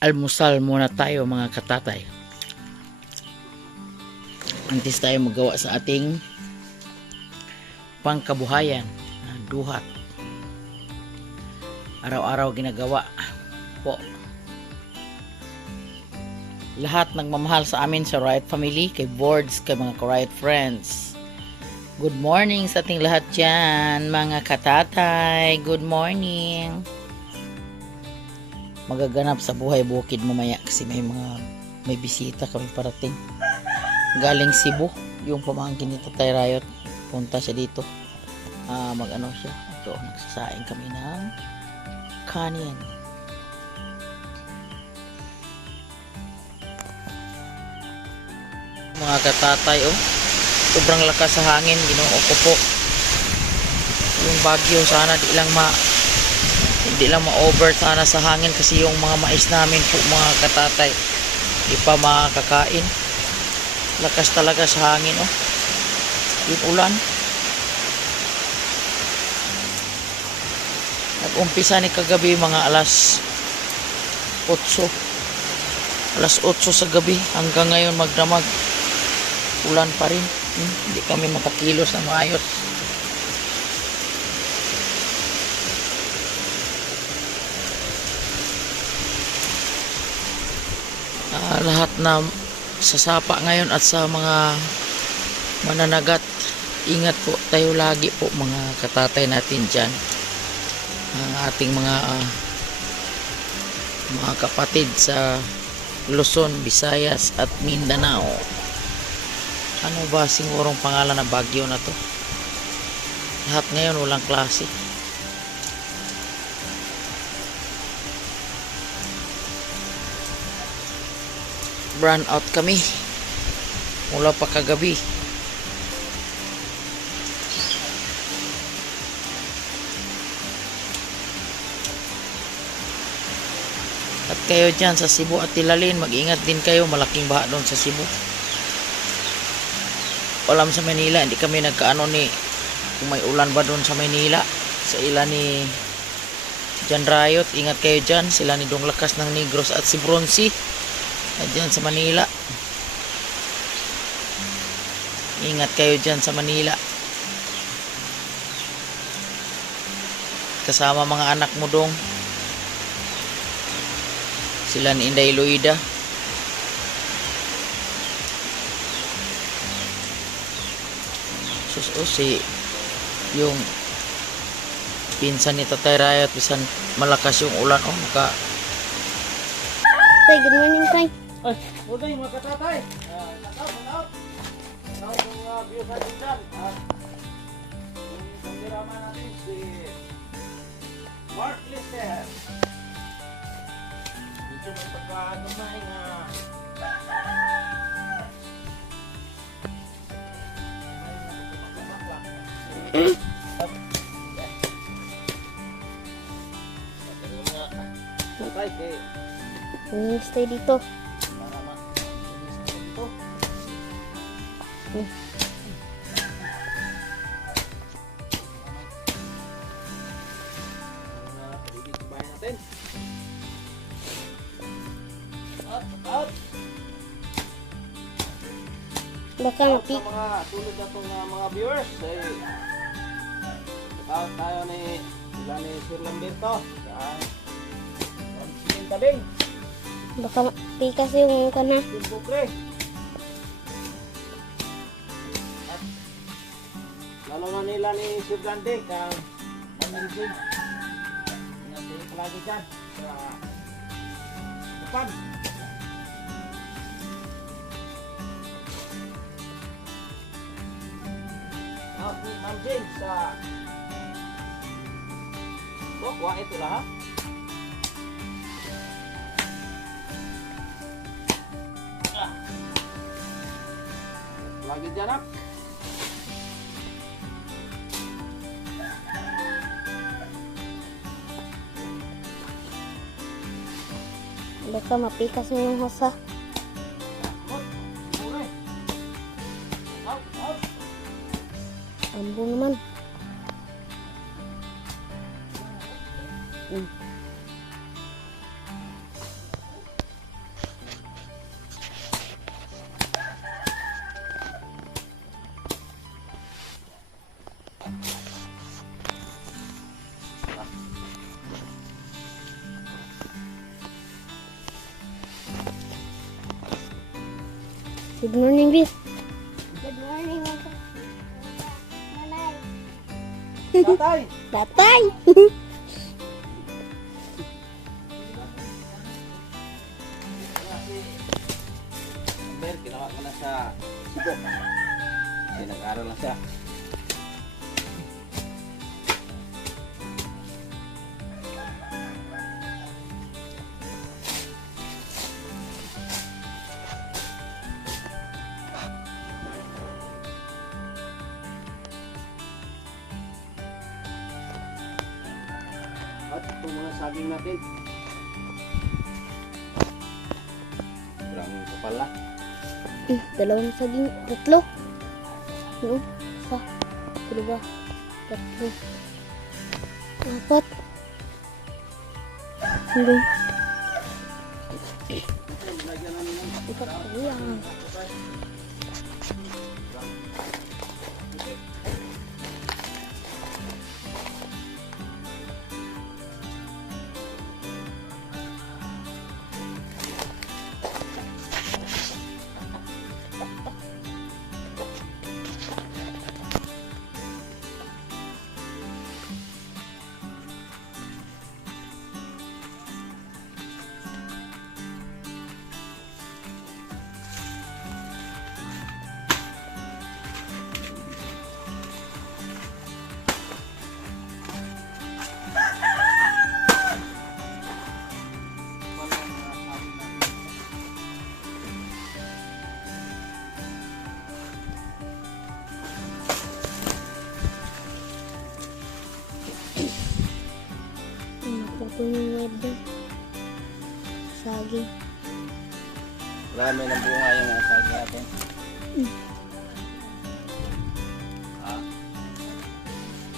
Almusal muna tayo mga katatay. Antes tayo magawa sa ating pangkabuhayan. Duhat. Araw-araw ginagawa po. Lahat nagmamahal sa amin sa Riot Family, kay Boards, kay mga Riot Friends. Good morning sa ating lahat dyan, mga katatay. Good morning. Magaganap sa buhay bukid mamaya kasi may bisita kami parating. Galing Cebu, yung pamangkin ni Tatay Riot. Punta siya dito. Mag-ano siya. Ito, nagsasaing kami ng kanin. Mga katatay, sobrang lakas sa hangin, Ginoo ko po. Yung bagyo sana hindi lang ma-over sana sa hangin kasi yung mga mais namin po mga katatay di pa makakain. Lakas talaga sa hangin, yung ulan. Nag-umpisa ni kagabi mga alas 8 sa gabi hanggang ngayon magdamag ulan pa rin. Hindi kami makakilos na maayos. Lahat na sasapa ngayon at sa mga mananagat, ingat po tayo lagi po mga katatay natin dyan. Ang ating mga kapatid sa Luzon, Visayas at Mindanao. Ano ba sigurong pangalan na bagyo na to? Lahat ngayon walang klase. Brown out kami mula pa kagabi. At kayo dyan sa Cebu at Tilalin, mag-ingat din kayo, malaking baha doon sa Cebu. Alam sa Manila, hindi kami nagkaano kung may ulan ba doon sa Manila, sa ila ni Jan Riot. Ingat kayo dyan, sila ni Dong Lakas ng Negros at si Bronzy dyan sa Manila. Ingat kayo dyan sa Manila, kasama mga anak mo dong, sila ni Inday Luida. Yung pinsan ni Tatay Riot, bisan malakas yung ulan, Tay, good morning, Tay. Ay, good morning mga katatay. Shout out mga views natin dyan. Yung kameraman natin si Mark Lister. Dito magpagkagamay na Stay dito. Baka mati. Sa mga tulad na itong mga viewers, tayo sila ni Sir Lamberto sa Pamsilin Tabing. Baka mati kasi yung kana. Bukre. At lalo na nila ni Sir Gande kang Manilbig. Ingat kayo palagi dyan sa depan. Ma'am James sa Bokwa, ito lah. Lagi jarak. Baka mapikas yung hasa. Ambong naman. Good morning, Bis. Good morning, Nanay. Tatay! Tatay! Mer, ginawa ko na sa Cebu. Kasi nag-aral lang siya. At ito mga saging natin. Sobrang kapal na. Dalawang saging. Tatlo. No? Isa. Dalawa. Tatlo. Apat. Hanggang. Ipat pa yan. Napupo yung web dyan. Saging. Marami ng bunga yung mga saging natin.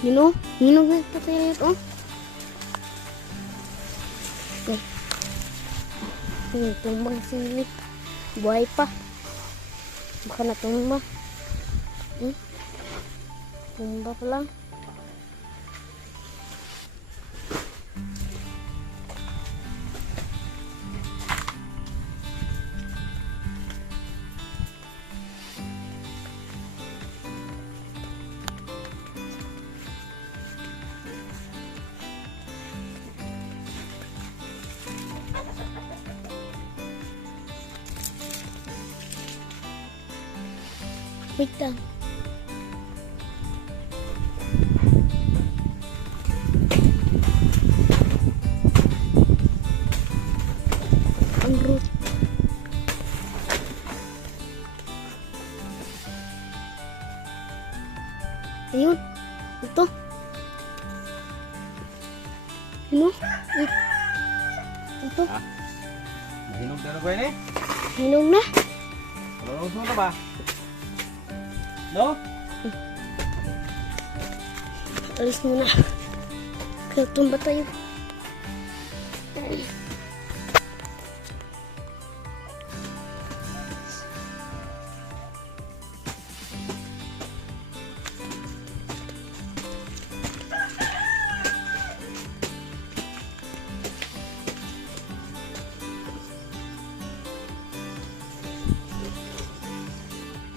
Yun o. Hinog na ito tayo ito. Okay. Tumbang sili. Buhay pa. Baka natumba. Tumba pa lang. Wait lang. Ang root. Ayun. Ito. Ano? Ito. Hinog na ba yun eh? Hinog na. Malulungsong ka ba? No? Alis muna. Kaya tumba tayo.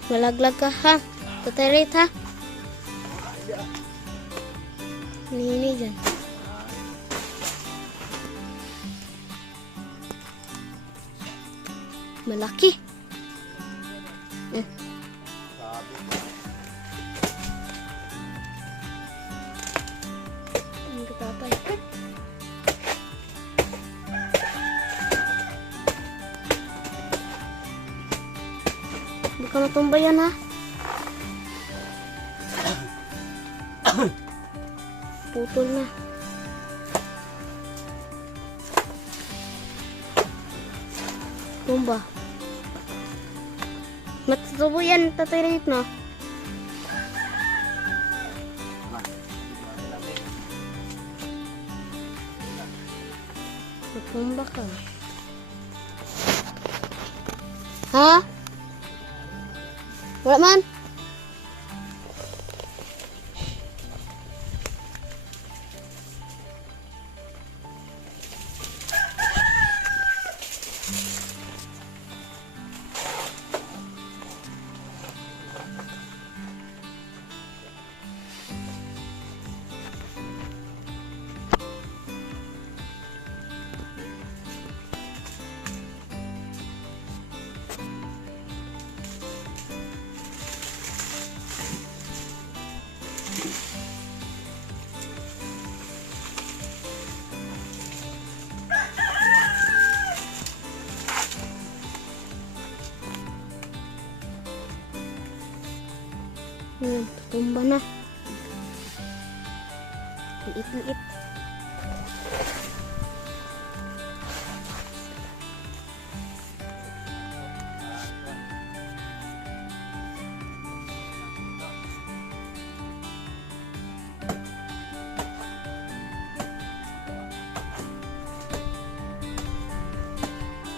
Malaglag ka ha. Tatarit ha. Nini dyan. Malaki. Ang katapay. Baka matumba yan ha. Putol na. Tumba. Matutubo yan, tatarit na. Matumba ka. Ha? Wala man? Ayan, tutumba na. Liit-liit.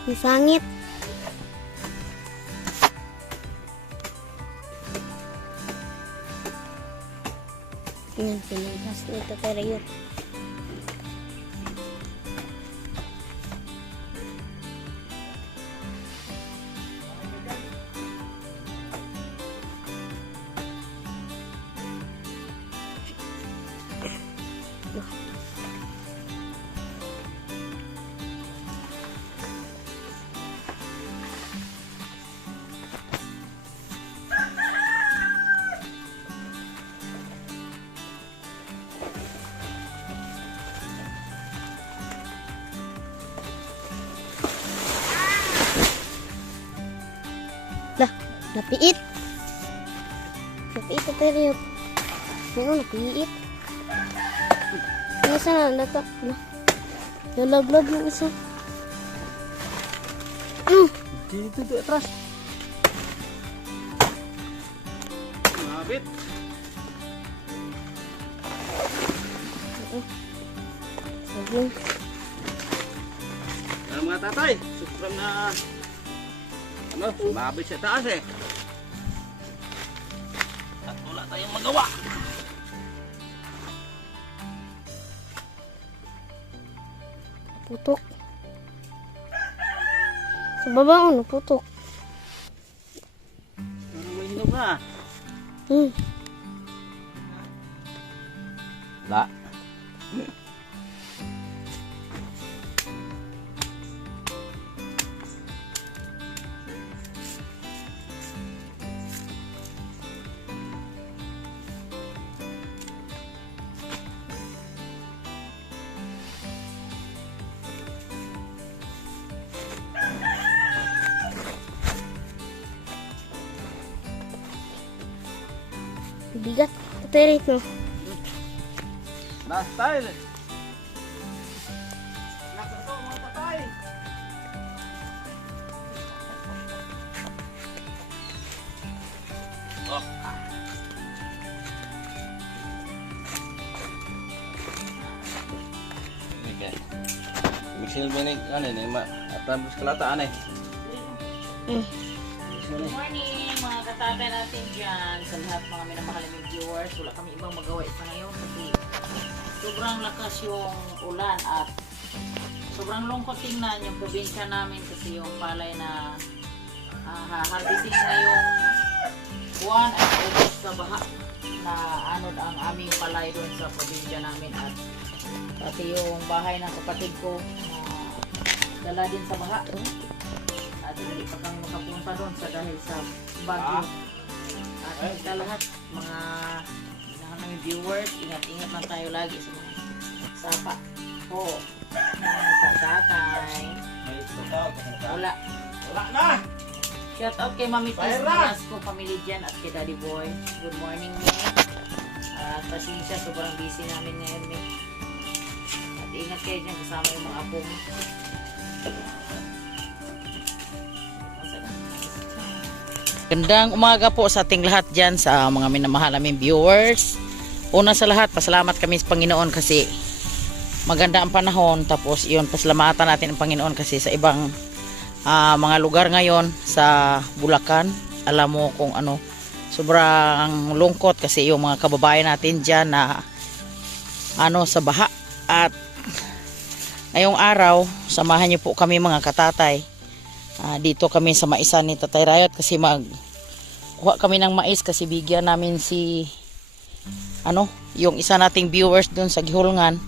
May sangit. Yan, pinaglas nito pero yun. Lah, napiit. Napiit na pero yun. Ano, napiit. Yung isa na, natak na. Nalaglag yung isa. Dito tuh atras. Mabit. Sabi. Ano mga tatay? Sukram na ano, sumabit sa taas eh. At wala tayong magawa. Putok. Sa baba, naputok. Parang may hinog na. Wala. Bigat. Patarit mo. Nah, style. Nakito mga tatay. Oh. Okay. Mixin ba ni ano ni atambos kalataan eh. Good morning mga katatay natin dyan. Sa lahat mga minamahal ng viewers, wala kami ibang magawa pa ngayon kasi sobrang lakas yung ulan at sobrang lungkot tingnan yung probinsya namin kasi yung palay na harvesting ngayong buwan at ubos sa baha na anod ang aming palay doon sa probinsya namin at pati yung bahay ng kapatid ko dala din sa baha. At hindi pa kami makapunta doon sa dahil sa bagyo. At sa lahat, mga namin viewers, ingat-ingat lang tayo lagi sa mga sapa po. Sa tatay. Wala. Wala na. Shout out kay Mami Tis Velasco family dyan at kay Daddy Boy. Good morning, me. At pasensya, sobrang busy namin ngayon, me. At ingat kayo dyan kasama yung mga apo mo. Gandang umaga po sa ating lahat dyan sa mga minamahal naming viewers. Una sa lahat, pasalamat kami sa Panginoon kasi maganda ang panahon. Tapos yun, pasalamatan natin ang Panginoon kasi sa ibang mga lugar ngayon sa Bulacan, alam mo kung ano, sobrang lungkot kasi yung mga kababayan natin dyan na ano sa baha. At ngayong araw, samahan niyo po kami mga katatay. Dito kami sa maisan ni Tatay Rayot kasi kuha kami ng mais kasi bigyan namin si ano, yung isa nating viewers dun sa Gihulngan.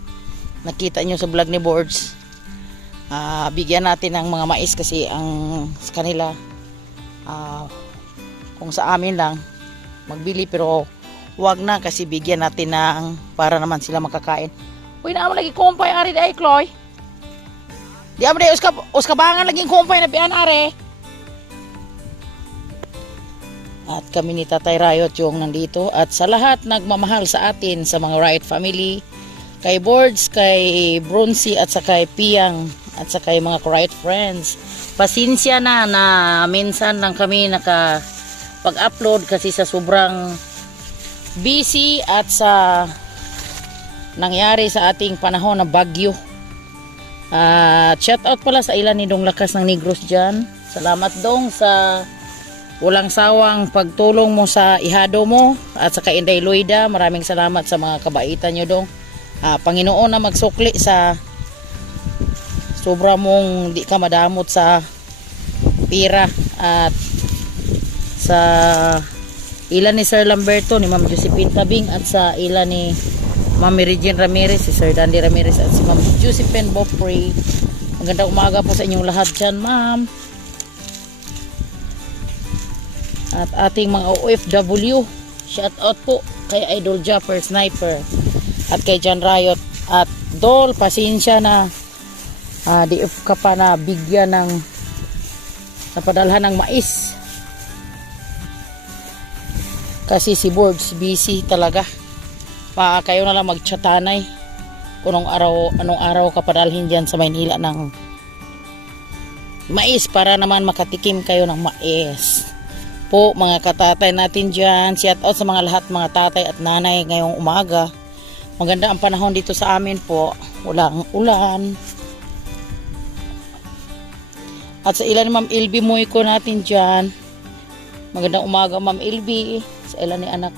Nakita nyo sa vlog ni Boards. Bigyan natin ng mga mais kasi ang sa kanila kung sa amin lang magbili pero wag na kasi bigyan natin ng para naman sila makakain. Uy, naamo lagi kumpay ari day Chloe. Di amo day uskabangan laging kumpay na pian are. At kami ni Tatay Riot yung nandito. At sa lahat nagmamahal sa atin, sa mga Riot family, kay Boards, kay Bronzy, at sa kay Piang, at sa kay mga Riot friends. Pasensya na minsan lang kami nakapag-upload kasi sa sobrang busy at sa nangyari sa ating panahon na bagyo. Shout out pala sa ilan ni Dong Lakas ng Negros dyan. Salamat Dong sa walang sawang pagtulong mo sa ihado mo at sa Inday Loida. Maraming salamat sa mga kabaitan nyo Dong. Panginoon na magsukli sa sobra mong di ka madamot sa pira at sa ilan ni Sir Lamberto, ni Ma'am Josephine Tabing, at sa ilan ni Ma'am Regine Ramirez, si Sir Dandy Ramirez, at si Ma'am Josephine Bopre. Magandang umaga po sa inyong lahat dyan, Ma'am. At ating mga OFW, shout out po kay Idol Japper Sniper at kay John Riot. At Dol, pasensya na di ka pa na bigyan ng napadalhan ng mais kasi si Boards busy talaga. Kayo na lang magchatanay kung anong araw ka padalhin dyan sa Maynila ng mais para naman makatikim kayo ng mais po mga katatay natin dyan. Shout out sa mga lahat mga tatay at nanay ngayong umaga. Maganda ang panahon dito sa amin po, walang ulan. At sa ilan ni Ma'am Ilby Moyko natin dyan, magandang umaga Ma'am Ilby. Sa ilan ni anak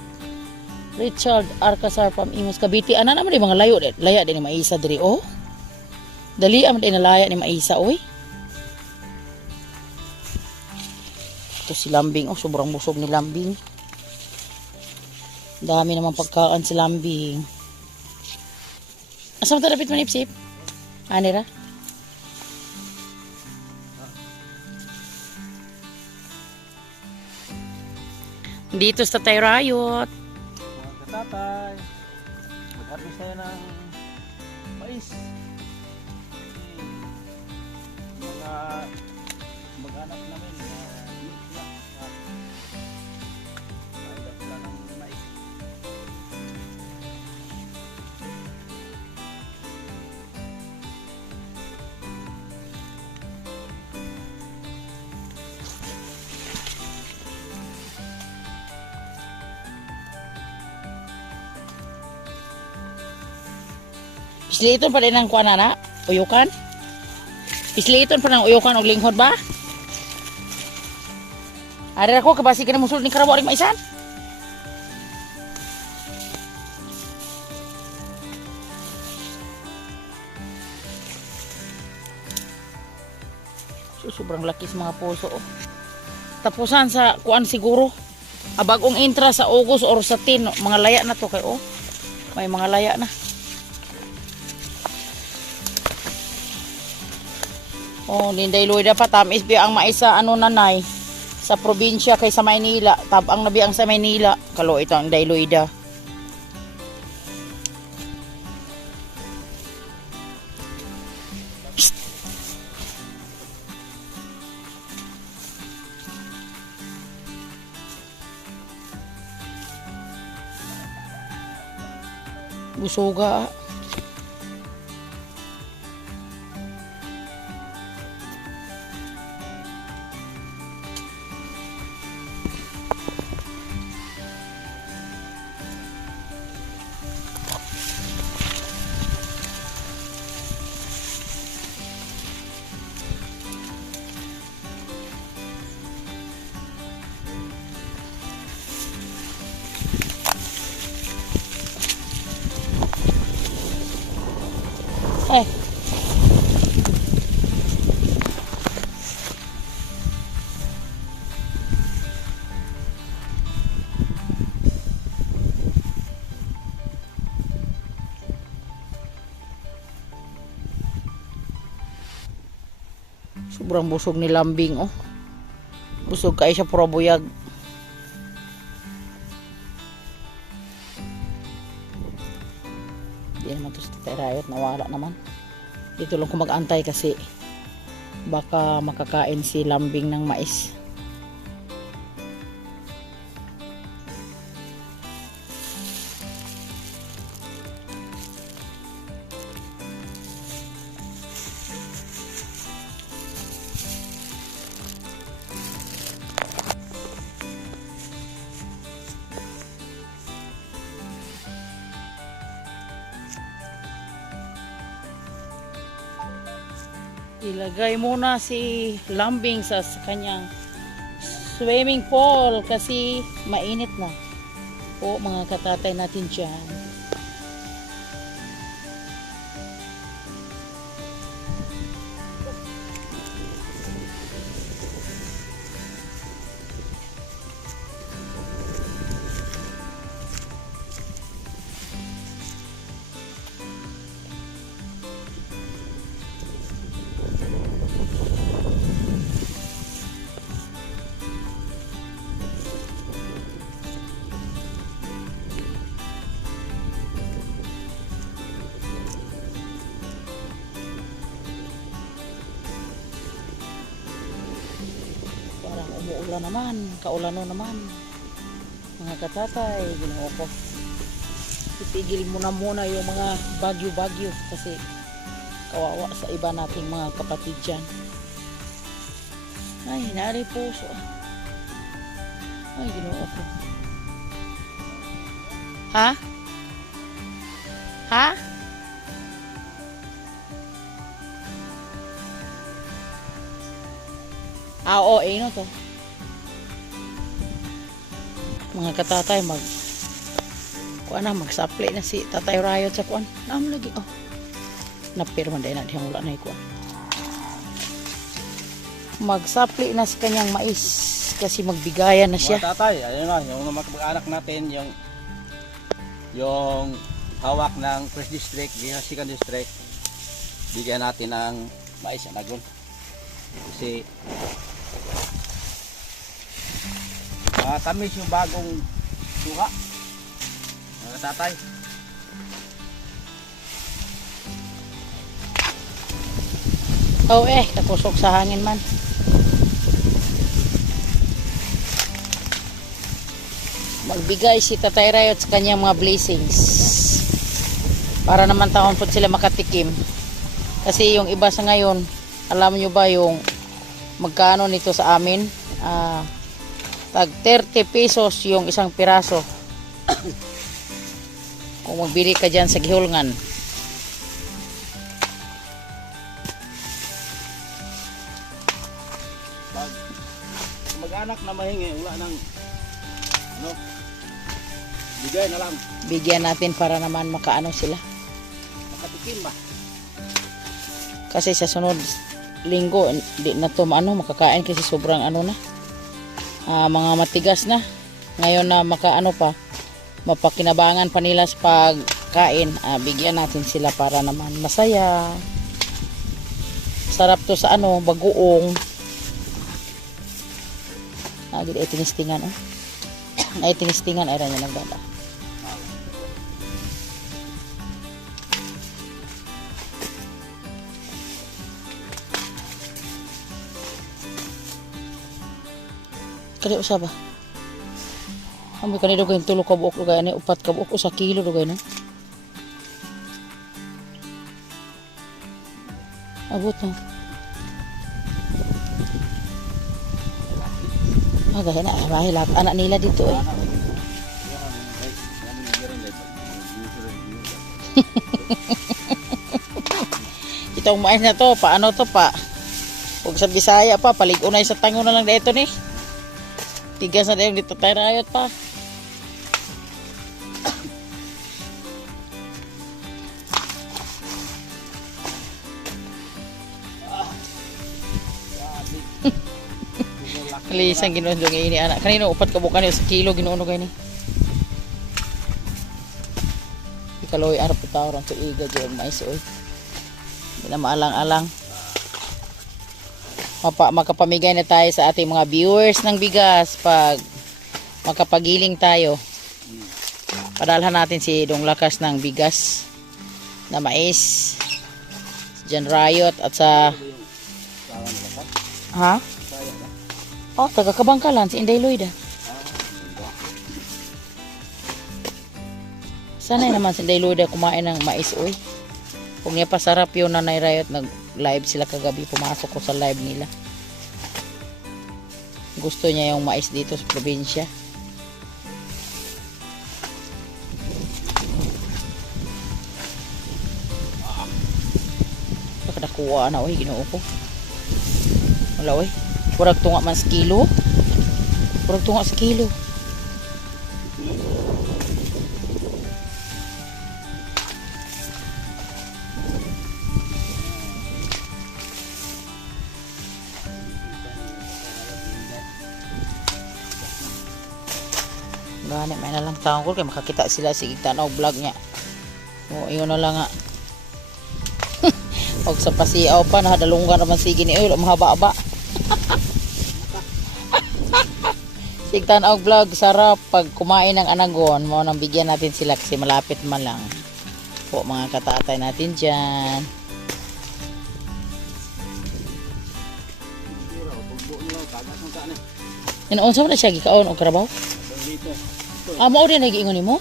Richard Arcasar from Imus Cavite. Ana naman yung mga laya din ni Maisa diri oh. Dali am din nalaya ni Maisa oy. Ito si Lambing oh, sobrang busog ni Lambing. Dami naman pagkaan si Lambing. Asa mo talapit manipsip? Anira? Dito sa Tatay Riot. Mga katatay, mag-harvest tayo ng mais. Mga mag-anak namin mahirap sila ng mais. Pisliton pa rin ang kuwan na, uyukan. Pisliton pa ng uyukan o linghod ba? Ari ako, kabasi ka na musulod ni Karawa rin maisan. So, sobrang laki sa mga puso. Oh. Tapusan sa kuwan siguro. Bagong intra sa August or sa 10, mga laya na to kayo. May mga laya na. Oh, Inday Loida pa tamis biya ang maisa ano nanay sa probinsya kay sa Maynila. Tabang na biya ang sa Maynila. Kalo ito ang Inday Loida. Busoga. Eh. Sobrang busog ni Lambing oh. Busog kay siya puro buyag. Hindi naman ito sa Tatay Riot, nawala naman. Dito lang ko mag-antay kasi baka makakain si Lambing ng mais. Ilagay muna si Lambing sa kanyang swimming pool kasi mainit na po mga katatay natin dyan. Umuulan naman, kaulano naman. Mga katatay, ginoo ko. Itigil mo na muna yung mga bagyo-bagyo kasi kawawa sa iba nating mga kapatid dyan. Ay, nari puso. Ay, ginoo ko. Ha? Ha? Oo, no to. Mga katatay, mag-supply na si Tatay Rayot sa kuan. Naam lagi, oh. Napirman dahil na dihang wala na ikuan. Mag-supply na si kanyang mais kasi magbigayan na siya. Mga tatay, ayun na, yung mag-anak natin, yung hawak ng first district, second district, bigyan natin ng mais na nagun. Kasi tamis yung bagong suha. Mga tatay. Oh tapusok sa hangin man. Magbigay si Tatay Rayot sa kanyang mga blessings. Para naman taon po sila makatikim. Kasi yung iba sa ngayon, alam nyo ba yung magkano nito sa amin? Tag 30 pesos yung isang piraso. Kung magbili ka dyan sa Gihulngan. Mag-anak na mahingi, wala nang bigay na lang. Bigyan natin para naman makaano sila. Makatikim ba? Kasi sa sunod linggo, hindi na to makakain kasi sobrang na. Mga matigas na. Ngayon na makaano pa, mapakinabangan pa nila sa pagkain. Bigyan natin sila para naman masaya. Sarap to sa bagoong. Ay tinistingan ay tinistingan ay ranyo nagdala. Kali usa ba? Ambi kanino kay tulo ka buok lugay ani upat ka buok usa kilo lugay no. Abot no. Gaya na mahilap anak nila dito eh. Itong mais na to, paano to pa? Huwag sa Bisaya pa, palig-unay sa tango na lang dito ni. Tigas na dito dito Tatay Rayot pa. Lisang ginundong ini anak. Kanino upat ka bukan sa kilo ginuno kay ni. Ikaloy arap tawron sa iga jud mais oy. Hindi na maalang-alang. Makapamigay na tayo sa ating mga viewers ng bigas pag makapagiling tayo. Padalhan natin si Dong Lakas ng bigas na mais. Jan Rayot at sa ha? Oh, taga Kabangkalan si Inday Loida. Sanay naman si Inday Loida kumain ng mais oy. Kung niya pasarap yun Nanay Rayot, nag-live sila kagabi, pumasok ko sa live nila. Gusto niya yung mais dito sa probinsya. kuha na oy Ginoo ko. Wala oy. Kurag tunga man sa kilo. Kurag tunga sa kilo. Gani may na lang taon ko kay makakita sila sige tanaw vlog niya. O iyon na lang nga. Og sa pasiaw pa nahadalungan naman sige ni ulo mahaba-aba. Sig tanaw vlog sarap pag kumain ng anagon mo nang bigyan natin sila kasi malapit man lang. Po mga katatay natin diyan. Inoon sa na siya gikaon og karabaw? Mao din nagiingon nimo?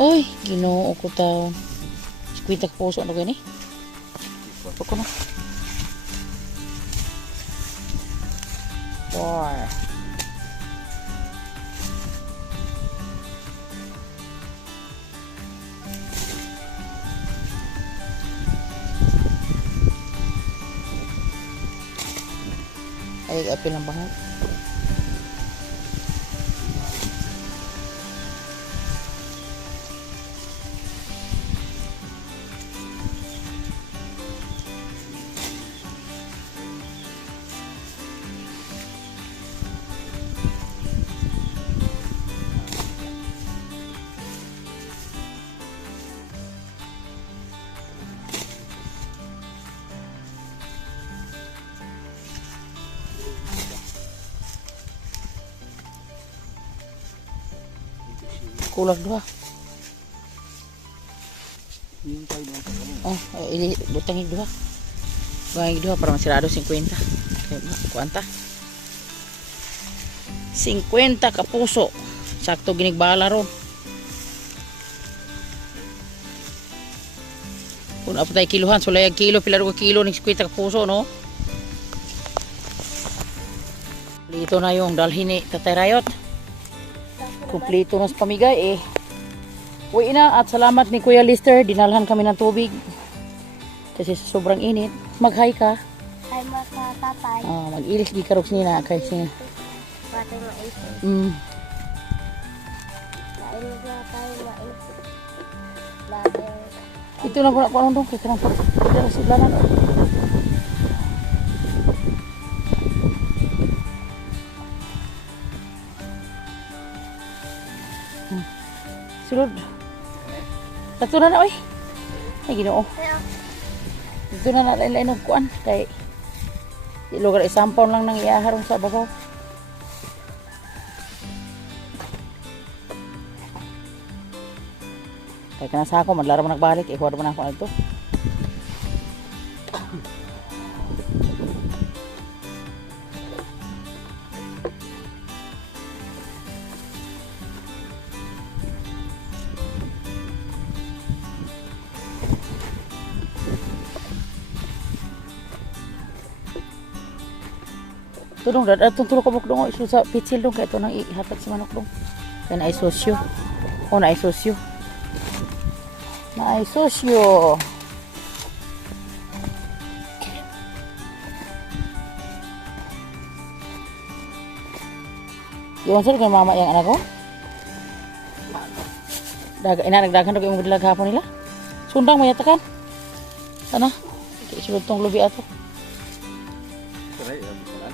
Oy, Ginoo ko taon. 50 ka puso ano gani? Pako na. 4. Ay, apil ng bangal. Kulang dua. Oh, ini butang dua. Butang dua para masirado 50. Okay, kuanta. 50 ka puso. Sakto ginigbala ron. Kung apo tayo kiluhan, sulayag kilo, pila ro kilo ng 50 ka puso, no? Dito na yung dalhin ni Tatay Rayot. Kumplito na sa pamigay eh. Uwi na at salamat ni Kuya Lister. Dinalhan kami ng tubig. Kasi sobrang init. Mag-hi ka. Ay mga tatay. Mag-ilis di karoks nila. Kasi Pati mais. mm. Lain na tayo mais. Lager. Ito na ko na dong. Kaya karang pagkakita sa laman. Sulod. Tato na na oy. Ay Ginoo. Dito na lain-lain og kuan kay di lugar isampon lang nang iaharong sa babaw. Kay kana sa ako madlara man nagbalik ihuwad man ako adto. Tudong datong tulog ko dong isu sa pitsil dong kay ito nang ihatag sa manok dong. Kay na ay sosyo. O na ay sosyo. Na ay sosyo. Yung sir kay mama yang anak ko. Nagdagan dog imong dilag hapon nila. Sundang mayatakan. Sana. Isulod tong lubi ato.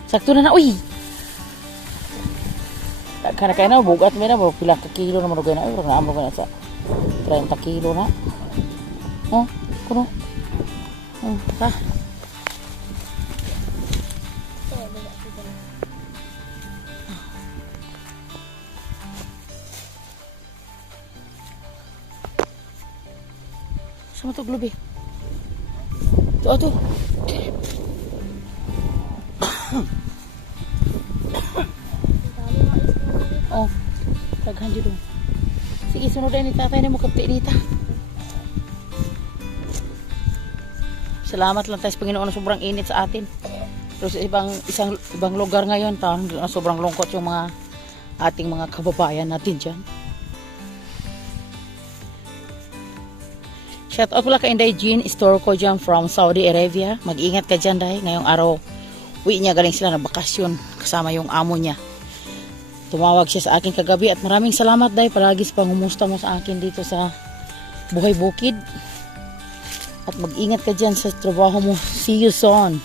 Sakto na na, uy! Kana kaya na, bugat mo na, pilang ka kilo na manugay na, uy, naamro ka na sa 30 kilo na. Oh, kuno. Ha? Sama to globe. Ito. Oh, daghan jud. Sige, sunod ni tatay na mo kapti dita. Salamat lang tayo sa Panginoon na sobrang init sa atin. Pero sa ibang lugar ngayon, sobrang lungkot yung mga ating mga kababayan natin dyan. Shout out pala kay Inday Jean, store ko dyan from Saudi Arabia. Mag-ingat ka dyan dahil ngayong araw, uwi niya, galing sila na bakasyon kasama yung amo niya. Tumawag siya sa akin kagabi at maraming salamat dahil palagi sa pangumusta mo sa akin dito sa Buhay Bukid. At mag-ingat ka dyan sa trabaho mo. See you soon.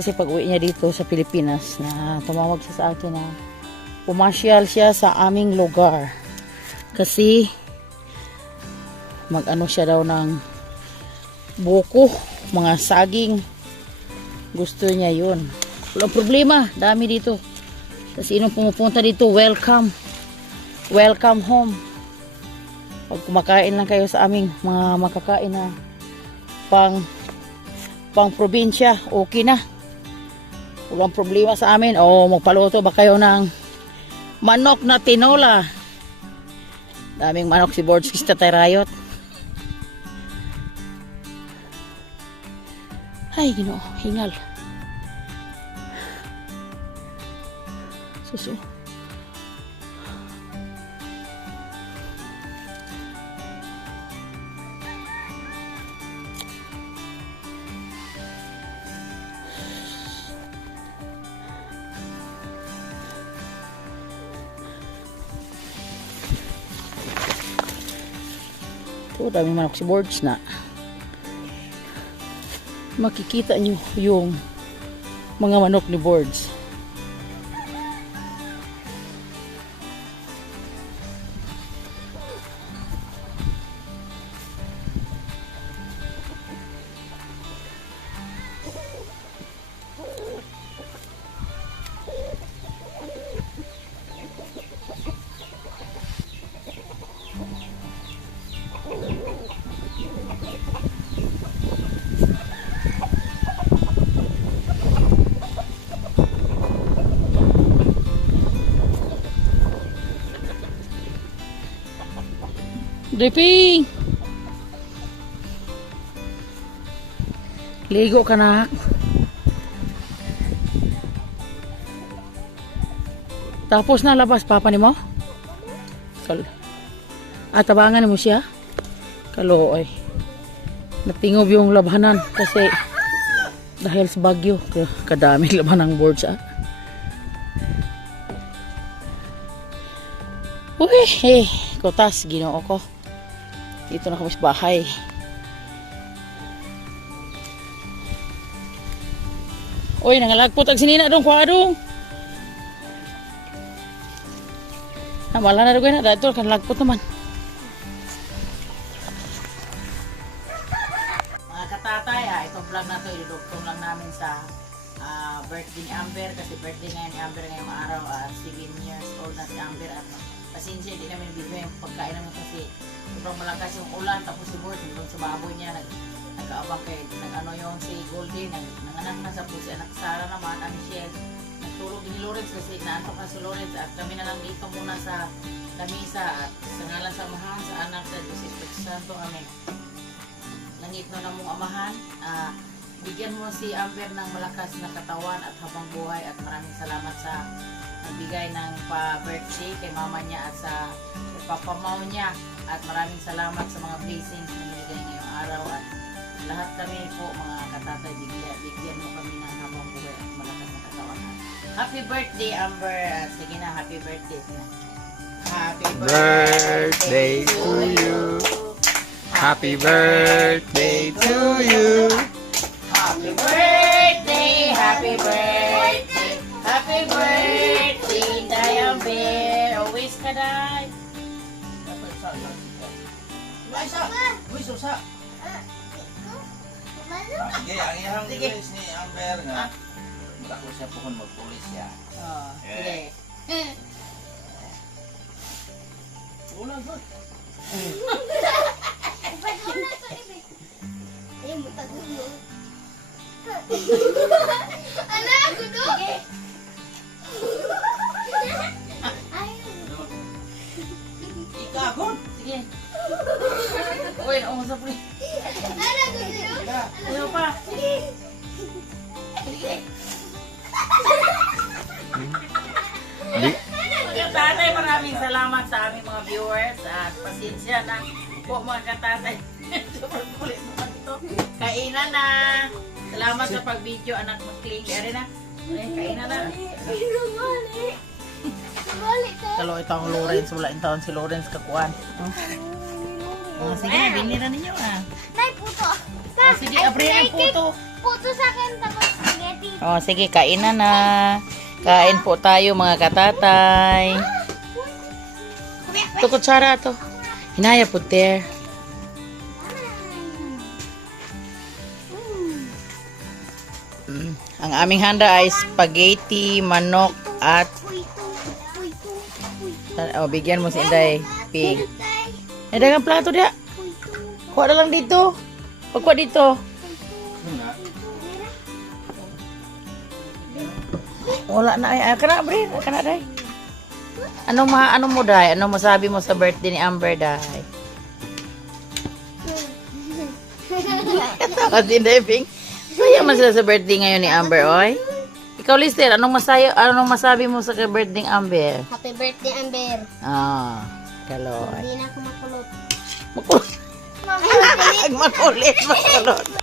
Kasi pag uwi niya dito sa Pilipinas, na tumawag siya sa akin na pumasyal siya sa aming lugar. Kasi mag-ano siya daw ng buko, mga saging. Gusto niya yun. Walang problema, dami dito. Sa sinong pumupunta dito, welcome. Welcome home. Pag kumakain lang kayo sa aming mga makakain na pang probinsya, okay na. Walang problema sa amin. O magpaluto ba kayo ng manok na tinola? Daming manok si Bords Kista Tayrayot. Ay, Ginoo, hingal. Suso. Ito, daming manok si Bords na. Makikita nyo yung mga manok ni Bords. Dripping! Ligo ka na. Tapos na labas papa ni mo? Tabangan mo siya? Kalooy. Natingob yung labanan kasi dahil sa bagyo. Kadaming laban ng boards Uy, kotas, Ginoo ko. Dito na kami sa bahay. Uy, nangalagpot ang sinina dong, kwa dong. Wala na rin na, dito kan lagpot naman. Mga katatay, itong vlog na ito, idudugtong lang namin sa birthday ni Amber. Kasi birthday ngayon ni Amber ngayong araw, 7 years old na si Amber. At pasensya, hindi namin bigay yung pagkain namin kasi sobrang malakas yung ulan. Tapos si Bord, doon sa baboy niya, nag-aabang kay, nag-ano yung si Goldie, nanganak na sa puso, anak Sara naman, Michelle. Nagtulog ni Lawrence kasi naantok na si Lawrence at kami na lang dito muna sa lamisa at sa ngalan sa amahan, sa anak sa Diyos Espiritu Santo, amen. Langit na mong amahan, bigyan mo si Amber ng malakas na katawan at habang buhay at maraming salamat sa nagbigay ng pa-birthday kay mama niya at sa papamaw niya at maraming salamat sa mga blessings na nilagay ngayong araw at lahat kami po mga katatay, bigyan mo kami ng habang buhay at malakas na katawan. Happy birthday Amber! Sige na, happy birthday na. Happy birthday to you. Happy birthday to you. Happy birthday, happy birthday, happy birthday, Amber. Always ka, Day. Uy, susa. Sige, ang ihang guys ni Amber nga. Ako siya po kung magpulis siya. Sige. Ulan doon. Anak, kudo. Ikagon. Sige. Uy, naungusap ulit. Anak, kudo. Ayaw pa. Sige. katatay, maraming salamat sa aming mga viewers at pasensya na po mga katatay. Super kulit naman ito. Kainan na. Salamat sa pag-video, anak mag-clean. Kaya na. Kainan na. Kalo ito ang Lawrence. Wala yung taon si Lawrence kakuan. Sige na, binira ninyo Nay, puto. sige, abrin ang puto. Puto sa akin, tapos spaghetti. Sige, kainan na. Kain po tayo mga katatay. Ito kutsara to. Hinaya po ter. Ang aming handa ay spaghetti, manok at bigyan mo si Inday pig. Dagang plato dia. Kuha na lang dito. Pagkuha dito. Wala na ay kana bre, kana dai. Ano mo dai? Ano masabi mo sa birthday ni Amber dai? Katawa si Deving. Saya man sila sa birthday ngayon ni Amber, oy. Ikaw, Lister, anong masabi mo sa birthday ni Amber? Happy birthday, Amber. Kaloy. Hindi na ako makulot. Makulit. Makulit.